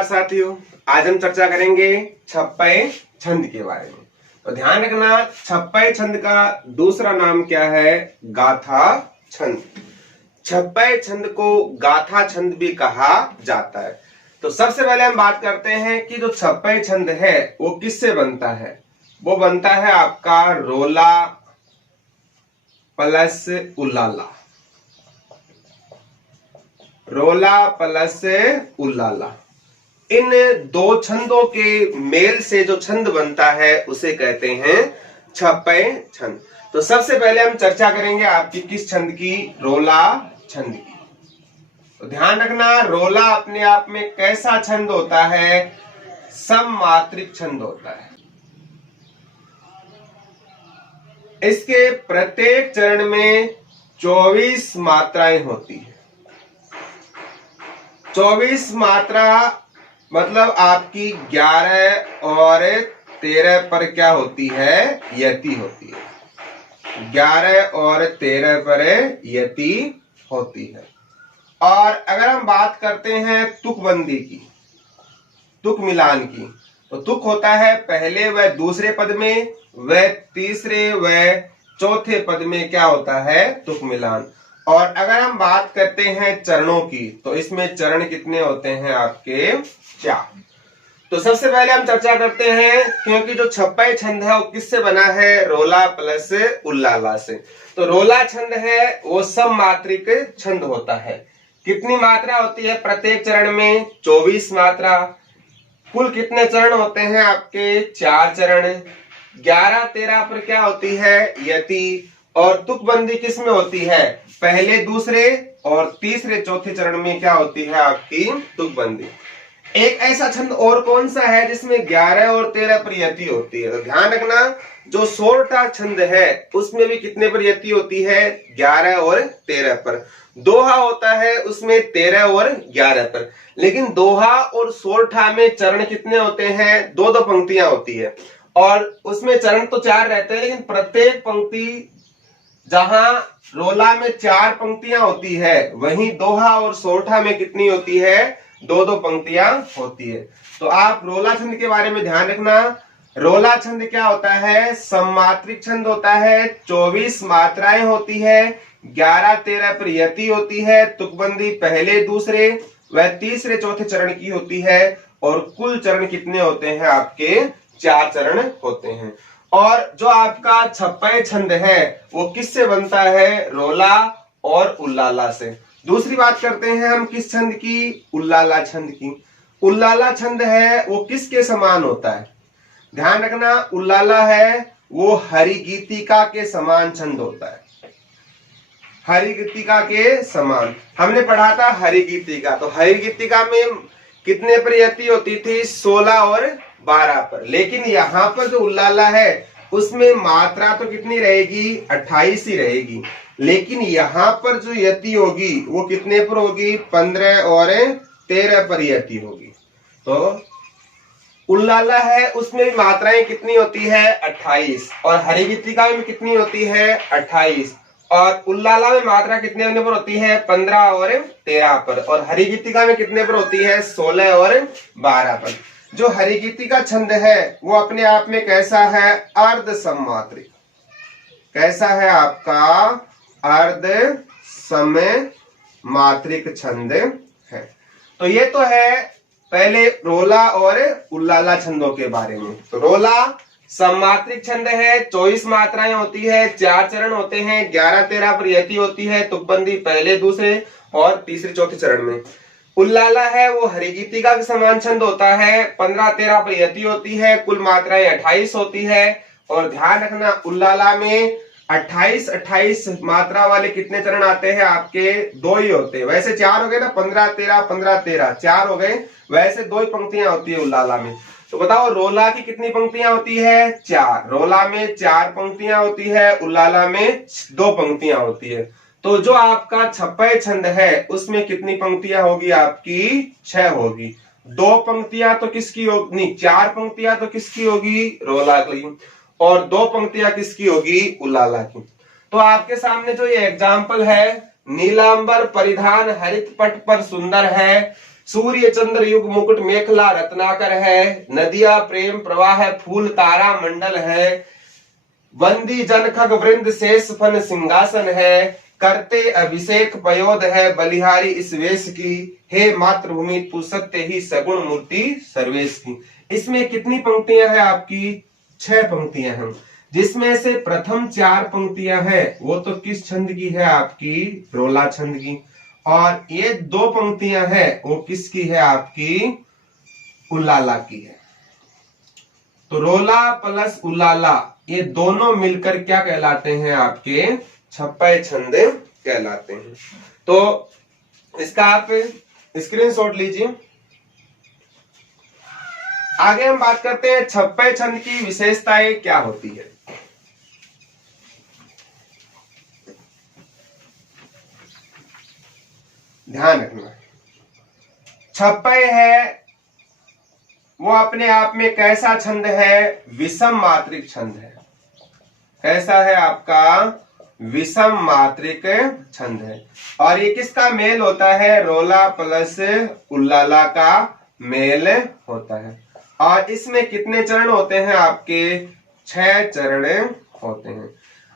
नमस्कार साथियों, आज हम चर्चा करेंगे छप्पय छंद के बारे में। तो ध्यान रखना, छप्पय छंद का दूसरा नाम क्या है? गाथा छंद। छप्पय छंद को गाथा छंद भी कहा जाता है। तो सबसे पहले हम बात करते हैं कि जो छप्पय छंद है वो किससे बनता है। वो बनता है आपका रोला प्लस उल्लाला। रोला प्लस उल्लाला, इन दो छंदों के मेल से जो छंद बनता है उसे कहते हैं छप्पय छंद। तो सबसे पहले हम चर्चा करेंगे आपकी किस छंद की? रोला छंद की। तो ध्यान रखना, रोला अपने आप में कैसा छंद होता है? सममात्रिक छंद होता है। इसके प्रत्येक चरण में 24 मात्राएं होती है। 24 मात्रा मतलब आपकी 11 और 13 पर क्या होती है? यति होती है। 11 और 13 पर यति होती है। और अगर हम बात करते हैं तुकबंदी की, तुक मिलान की, तो तुक होता है पहले व दूसरे पद में, व तीसरे व चौथे पद में क्या होता है? तुक मिलान। और अगर हम बात करते हैं चरणों की, तो इसमें चरण कितने होते हैं आपके? 4। तो सबसे पहले हम चर्चा करते हैं, क्योंकि जो छप्पय छंद है वो किससे बना है? रोला प्लस उल्लाला से। तो रोला छंद है वो सममात्रिक छंद होता है। कितनी मात्रा होती है प्रत्येक चरण में? 24 मात्रा। कुल कितने चरण होते हैं आपके? 4 चरण। 11 13 पर क्या होती है? यति। और तुकबंदी किस में होती है? पहले दूसरे और तीसरे चौथे चरण में क्या होती है आपकी? तुकबंदी। एक ऐसा छंद और कौन सा है जिसमें 11 और 13 पर यति होती है? तो ध्यान रखना, जो सोरठा छंद है उसमें भी कितने पर यति होती है? 11 और 13 पर। दोहा होता है उसमें 13 और 11 पर। लेकिन दोहा और सोरठा में चरण कितने होते हैं? 2-2 पंक्तियां होती है। और उसमें चरण तो 4 रहते हैं, लेकिन प्रत्येक पंक्ति, जहां रोला में 4 पंक्तियां होती है, वहीं दोहा और सोरठा में कितनी होती है? 2-2 पंक्तियां होती है। तो आप रोला छंद के बारे में ध्यान रखना। रोला छंद क्या होता है? सममात्रिक छंद होता है। 24 मात्राएं होती है। 11 13 पर यति होती है। तुकबंदी पहले दूसरे व तीसरे चौथे चरण की होती है। और कुल चरण कितने होते हैं आपके? 4 चरण होते हैं। और जो आपका छप्पय छंद है वो किससे बनता है? रोला और उल्लाला से। दूसरी बात करते हैं हम किस छंद की? उल्लाला छंद की। उल्लाला छंद है वो किसके समान होता है? ध्यान रखना, उल्लाला है वो हरिगीतिका के समान छंद होता है। हरिगीतिका के समान हमने पढ़ा था हरिगीतिका। तो हरिगीतिका में कितने पर यति होती थी? 16 और 12 पर। लेकिन यहाँ पर जो उल्लाला है उसमें मात्रा तो कितनी रहेगी? 28 ही रहेगी। लेकिन यहाँ पर जो यति होगी वो कितने पर होगी? 15 और 13 पर यति होगी। तो उल्लाला है उसमें भी मात्राएं कितनी होती है? 28। और हरिगीतिका में कितनी होती है? 28। और उल्लाला में मात्रा कितने पर होती है? 15 और 13 पर। और हरिगीतिका में कितने पर होती है? 16 और 12 पर। जो हरिगीतिका छंद है वो अपने आप में कैसा है? अर्ध सममात्रिक। कैसा है आपका? अर्ध सममात्रिक छंद है। तो ये तो है पहले रोला और उल्लाला छंदों के बारे में। तो रोला सममात्रिक छंद है, 24 मात्राएं होती है, 4 चरण होते हैं, 11 13 पर यति होती है, तुकबंदी पहले दूसरे और तीसरे चौथे चरण में। उल्लाला है वो हरिगीतिका के समान छंद होता है, 15 13 पर यति होती है, कुल मात्राएं 28 होती है। और ध्यान रखना, उल्लाला में 28 मात्रा वाले कितने चरण आते हैं आपके? 2 ही होते हैं। वैसे 4 हो गए ना, 15 13 15 13 4 हो गए। वैसे 2 ही पंक्तियां होती है उल्लाला में। तो बताओ रोला की कितनी पंक्तियां होती है? 4। रोला में 4 पंक्तियां होती है, उल्लाला में 2 पंक्तियां होती है। तो जो आपका छप्पय छंद है उसमें कितनी पंक्तियां होगी आपकी? 6 होगी। 2 पंक्तियां तो किसकी होगी? नहीं, 4 पंक्तियां तो किसकी होगी? रोला की। और 2 पंक्तियां किसकी होगी? उल्लाला की। तो आपके सामने जो ये एग्जाम्पल है, नीलांबर परिधान हरित पट पर सुंदर है, सूर्य चंद्र युग मुकुट मेखला रत्नाकर है, नदियां प्रेम प्रवाह है, फूल तारा मंडल है, वंदी जन खग वृंद शेष फन सिंहासन है, करते अभिषेक पयोद है, बलिहारी इस वेश की, हे मातृभूमि तू सत्य ही सगुण मूर्ति सर्वेश की। इसमें कितनी पंक्तियां हैं आपकी? 6 पंक्तियां हैं, जिसमें से प्रथम 4 पंक्तियां हैं वो तो किस छंद की है आपकी? रोला छंद की। और ये 2 पंक्तियां हैं वो किसकी है आपकी? उल्लाला की है। तो रोला प्लस उल्लाला ये दोनों मिलकर क्या कहलाते हैं आपके? छप्पय छंद कहलाते हैं। तो इसका आप स्क्रीनशॉट लीजिए। आगे हम बात करते हैं छप्पय छंद की विशेषताएं क्या होती है। ध्यान रखना, छप्पय है वो अपने आप में कैसा छंद है? विषम मात्रिक छंद है। कैसा है आपका? विषम मात्रिक छंद है। और ये किसका मेल होता है? रोला प्लस उल्लाला का मेल होता है। और इसमें कितने चरण होते हैं आपके? 6 चरण होते हैं।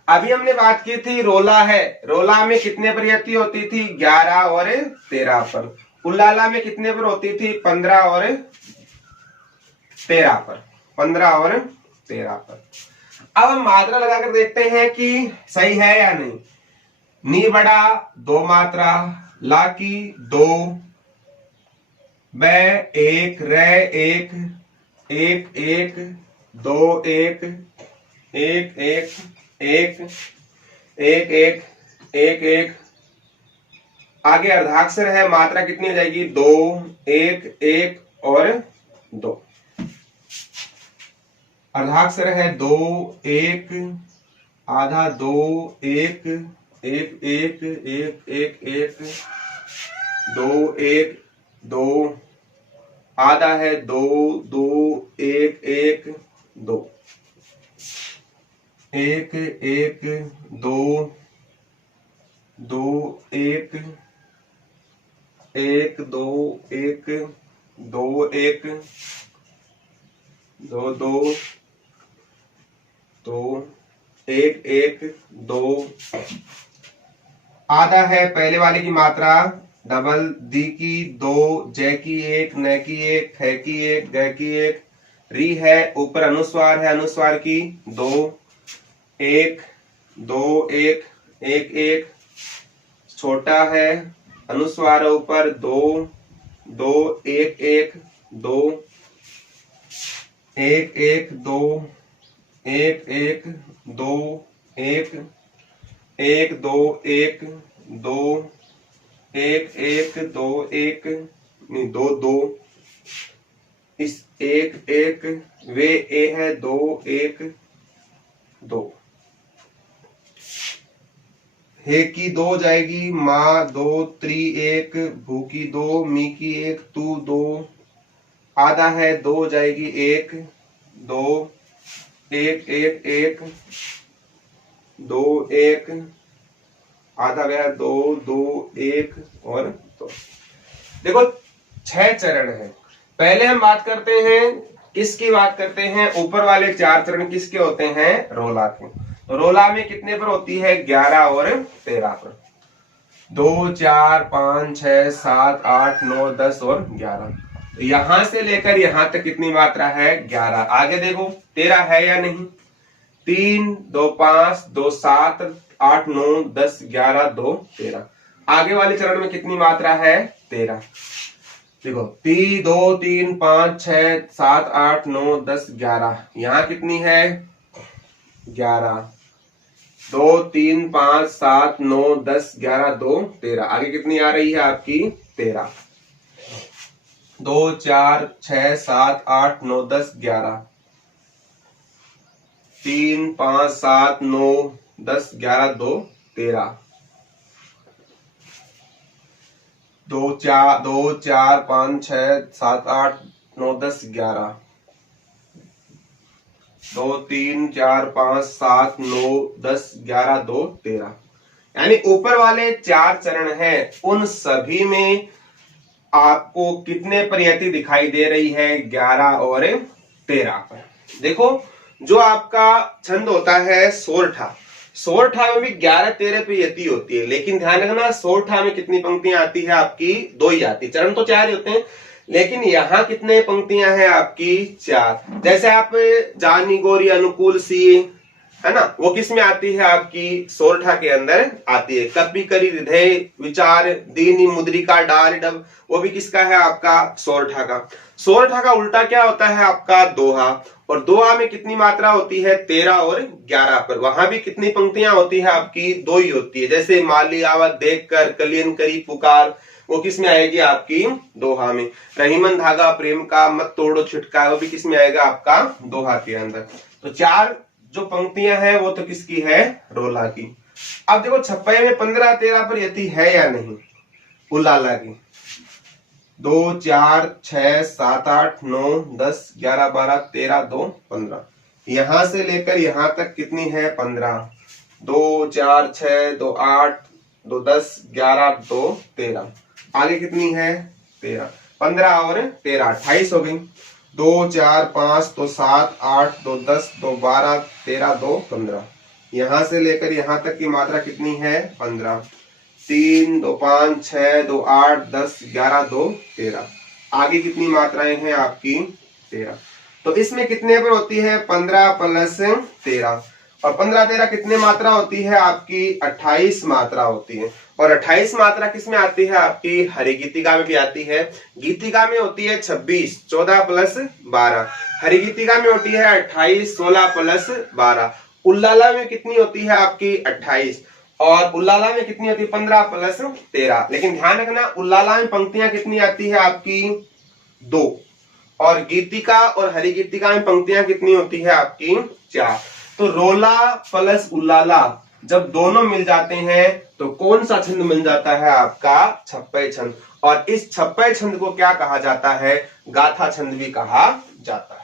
अभी हमने बात की थी रोला है, रोला में कितने पर यति होती थी? 11 और 13 पर। उल्लाला में कितने पर होती थी? 15 और 13 पर। 15 और 13 पर। अब हम मात्रा लगाकर देखते हैं कि सही है या नहीं। नी बड़ा 2 मात्रा, ला की 2, बै 1, रे 1, 1 1, 2 1, 1 1, 1 1 1, 1 1। आगे अर्धाक्षर है, मात्रा कितनी हो जाएगी? 2 1 1 और 2। अर्धाक्षर है 2 1, आधा 2 1 1 1 1 1 1, 2 1 2, आधा है 2 2 1 1 2, 1 1 2 2 1 1 2 1 2 1 2 2 2 1 1 2। आधा है पहले वाले की मात्रा, डबल दी की 2, जय की 1, न की 1, ख की 1, ग की 1, री है ऊपर अनुस्वार है, अनुस्वार की 2 1 2 1 1 1, छोटा है अनुस्वार ऊपर 2 2 1 1 2 1 1 2 1 1 2 1 1 2 1 2 1 1 2 1 नहीं 2 2, इस 1 1 वे ए है 2 1 2, हे की 2 जाएगी, माँ 2 त्री 1, भू की 2, मी की 1, तू 2, आधा है 2 जाएगी 1 2 1 1 1 2 1, आधा गया 2 2 1 और 2। देखो 6 चरण है। पहले हम बात करते हैं किसकी बात करते हैं? ऊपर वाले 4 चरण किसके होते हैं? रोला के। तो रोला में कितने पर होती है? 11 और 13 पर। 2 4 5 6 7 8 9 10 और 11। यहां से लेकर यहां तक कितनी मात्रा है? 11। आगे देखो 13 है या नहीं? 3 2 5 2 7 8 9 10 11 2 13। आगे वाले चरण में कितनी मात्रा है? 13। देखो 3 2 3 5 6 7 8 9 10 11। यहां कितनी है? 11। 2 3 5 7 9 10 11 2 13। आगे कितनी आ रही है आपकी? 13। 2 4 6 7 8 9 10 11। 3 5 7 9 10 11 2 13। 2 4 5 6 7 8 9 10 11। 2 3 4 5 7 9 10 11 2 13। यानी ऊपर वाले 4 चरण हैं, उन सभी में आपको कितने पर यति दिखाई दे रही है? 11 और 13 पर। देखो जो आपका छंद होता है सोरठा, सोरठा में भी 11-13 पे यति होती है, लेकिन ध्यान रखना सोरठा में कितनी पंक्तियां आती है आपकी? 2 ही आती। चरण तो 4 ही होते हैं, लेकिन यहाँ कितने पंक्तियां हैं आपकी? 4। जैसे आप जानी गोरी अनुकूल सी, है ना, वो किस में आती है आपकी? सोरठा के अंदर आती है। कपि करी हृदय विचार दीनी मुद्रिका डाल डब, वो भी किसका है? आपका सोरठा का। सोरठा का उल्टा क्या होता है? आपका दोहा। और दोहा में कितनी मात्रा होती है? 13 और 11 पर। वहां भी कितनी पंक्तियां होती है आपकी? 2 ही होती है। जैसे माली आवत देख कर कलियन करी पुकार, वो किस में आएगी? आपकी दोहा में। रहीमन धागा प्रेम का मत तोड़ो छुटका, वो भी किस में आएगा? आपका दोहा के अंदर। तो 4 जो पंक्तियां हैं वो तो किसकी है? रोला की। अब देखो छप्पे में 15-13 पर यति है या नहीं? उलाला की। 2 4 6 7 8 9 10 11 12 13 2 15, यहां से लेकर यहां तक कितनी है? 15। 2 4 6 2 8 2 10 11 2 13, आगे कितनी है? 13। 15 और 13 28 हो गई। 2 4 5 2 7 8 2 10 2 12 13 2 15, यहां से लेकर यहां तक की मात्रा कितनी है? 15। 3 2 5 6 2 8 10 11 2 13, आगे कितनी मात्राएं हैं आपकी? 13। तो इसमें कितने पर होती है? 15 प्लस 13, और 15-13 कितने मात्रा होती है आपकी? 28 मात्रा होती है। और 28 मात्रा किस में आती है आपकी? हरि गीतिका में भी आती है। गीतिका में होती है 26, 14 प्लस 12। हरि गीतिका में होती है 28, 16 प्लस 12। उल्लाला में कितनी होती है आपकी? 28, और उल्लाला में कितनी होती है? 15 प्लस 13। लेकिन ध्यान रखना उल्लाला में पंक्तियां कितनी आती है आपकी? 2, और गीतिका और हरि गीतिका में पंक्तियां कितनी होती है आपकी? 4। तो रोला प्लस उल्लाला जब दोनों मिल जाते हैं तो कौन सा छंद मिल जाता है? आपका छप्पय छंद। और इस छप्पय छंद को क्या कहा जाता है? गाथा छंद भी कहा जाता है।